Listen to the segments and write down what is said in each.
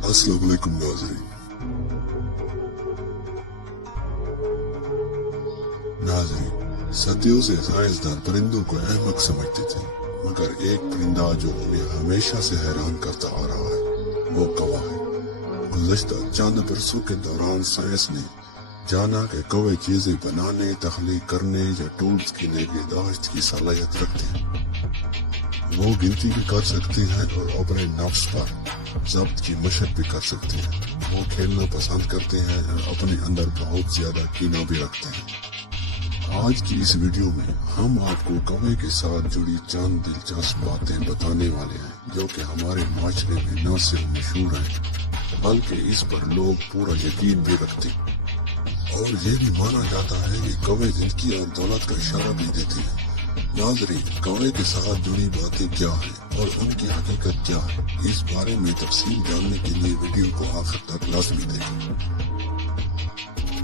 अस्सलाम वालेकुम नाज़रीन, सदियों से साइंसदान परिंदों को अहमक समझते थे, मगर एक परिंदा जो उन्हें हमेशा से हैरान करता आ रहा है वो कौवा है। गुज़श्ता चंद बरसों के दौरान साइंस ने जाना कि कौवे चीजें बनाने, तख्लीक करने या टूल्स की निगहदाश्त की सलाहियत रखते हैं। वो गिनती भी कर सकते हैं और अपने नफ्स पर ज़ब्त की मशक भी कर सकते हैं। वो खेलना पसंद करते हैं और अपने अंदर बहुत ज्यादा कीना भी रखते हैं। आज की इस वीडियो में हम आपको कौवे के साथ जुड़ी चंद दिलचस्प बातें बताने वाले हैं जो कि हमारे माशरे में न सिर्फ मशहूर है बल्कि इस पर लोग पूरा यकीन भी रखते हैं। और ये भी माना जाता है कि कौवे जिंदगी और दौलत का इशारा भी देते हैं। नाज़रीन, कौवे के साथ जुड़ी बातें क्या हैं और उनकी हकीकत क्या है, इस बारे में तफसील जानने के लिए वीडियो को आखिर तक लाजमी देखें।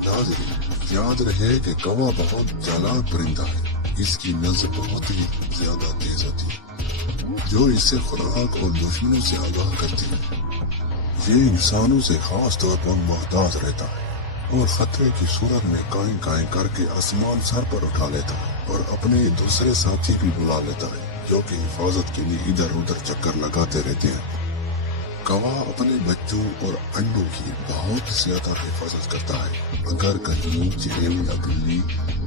नाज़रीन, याद रहे कि कौवा बहुत चालाक परिंदा है। इसकी नज़र बहुत ही ज्यादा तेज होती है जो इससे खुराक और दुश्मनों से आगाह करती है। ये इंसानों से खास तौर पर मोहताज रहता है और खतरे की सूरत में कायम करके आसमान सर पर उठा लेता है और अपने दूसरे साथी भी बुला लेता है जो कि हिफाजत के लिए इधर उधर चक्कर लगाते रहते हैं। कौवा अपने बच्चों और अंडों की बहुत ज्यादा हिफाजत करता है। अगर कहीं चेल या बिल्ली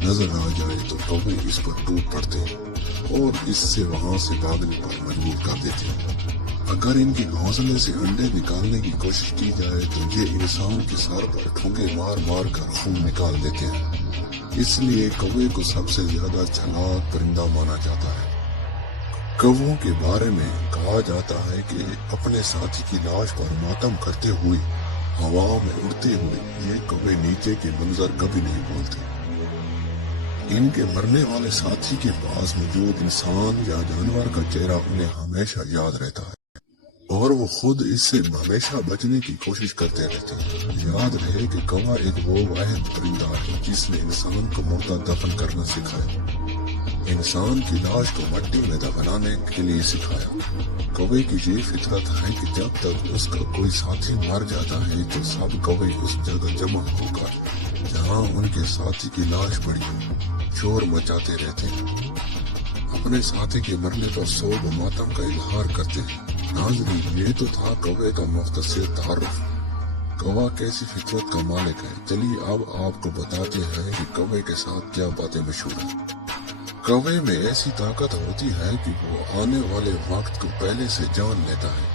नजर आ जाए तो कौवे इस पर टूट पड़ते हैं और इससे वहां से भागने पर मजबूर कर देते हैं। अगर इनके घोंसले से अंडे निकालने की कोशिश की जाए तो ये इंसान के सर पर ठोंगे मार मार कर खून निकाल देते हैं। इसलिए कौवे को सबसे ज्यादा चालाक परिंदा माना जाता है। कौवों के बारे में कहा जाता है कि अपने साथी की लाश पर मातम करते हुए हवा में उड़ते हुए ये कौवे नीचे के मंजर कभी नहीं भूलते। इनके मरने वाले साथी के पास मौजूद इंसान या जानवर का चेहरा उन्हें हमेशा याद रहता है और वो खुद इससे हमेशा बचने की कोशिश करते रहते हैं। याद रहे कि कौवा एक वो वाहिद परिंदा है जिसने इंसान को मुर्दा दफन करना सिखाया, इंसान की लाश को मट्टी में दफनाने के लिए सिखाया। कौवे की ये फितरत है कि जब तक उसका कोई साथी मर जाता है तो सब कौवे उस जगह जमा होकर जहाँ उनके साथी की लाश पड़ी हो शोर मचाते रहते हैं, अपने साथी के मरने पर सोग व मातम का इजहार करते हैं। नाज़रीन, ये तो था कौवे का मुख्तसर तारुफ। कौवा कैसी फितरत का मालिक है। चलिए अब आपको बताते हैं कि कौवे के साथ क्या बातें मशहूर हैं। कौवे में ऐसी ताकत होती है कि वो आने वाले वक्त को पहले से जान लेता है।